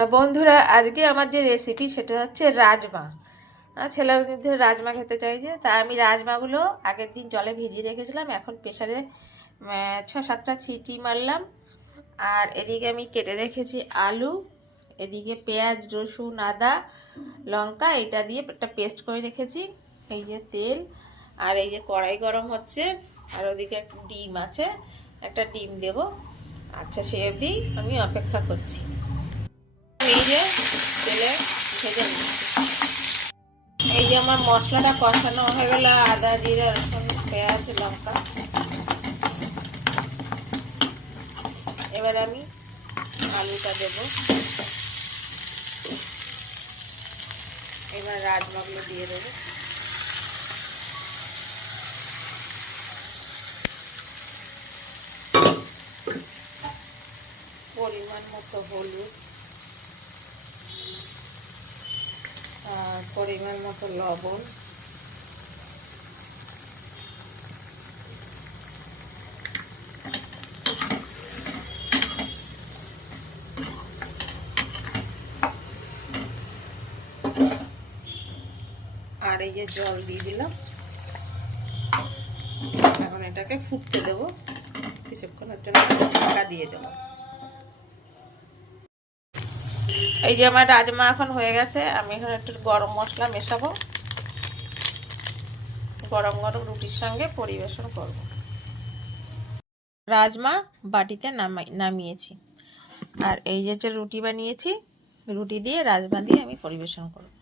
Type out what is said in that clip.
বন্ধুরা, আজকে আমার যে রেসিপি সেটা হচ্ছে রাজমা। ছেলের মধ্যে রাজমা খেতে চাইছে, তাই আমি রাজমাগুলো আগের দিন জলে ভিজিয়ে রেখেছিলাম। এখন প্রেসারে 6-7টা সিটি মারলাম। আর এদিকে আমি কেটে রেখেছি আলু, এদিকে পেঁয়াজ, রসুন, আদা, লঙ্কা এটা দিয়ে একটা পেস্ট করে রেখেছি। এই যে তেল, আর এই যে কড়াই গরম হচ্ছে, আর ওদিকে একটা ডিম আছে, একটা ডিম দেব। আচ্ছা, সে অবধি আমি অপেক্ষা করছি। এই যে তেলে ভেজে নিচ্ছি। এই যে আমার মশলাটা কষানো হয়ে গেল, আদা, জিরা, রসুন, পেঁয়াজ, লঙ্কা। এবার আমি আলুটা দেব, এবার রাজমাগুলো দিয়ে দেবো। পরিমাণ মতো হলুদ, আর পরিমাণ মতো লবণ, আর এই যে জল দিয়ে দিলাম। এখন এটাকে ফুটতে দেবো, কিছুক্ষণের জন্য ঢাকা দিয়ে দেবো। এই যে আমার রাজমা এখন হয়ে গেছে, আমি এখন একটু গরম মশলা মেশাবো, গরম গরম রুটির সঙ্গে পরিবেশন করব। রাজমা বাটিতে নামিয়েছি, আর এই যে রুটি বানিয়েছি, রুটি দিয়ে রাজমা দিয়ে আমি পরিবেশন করব।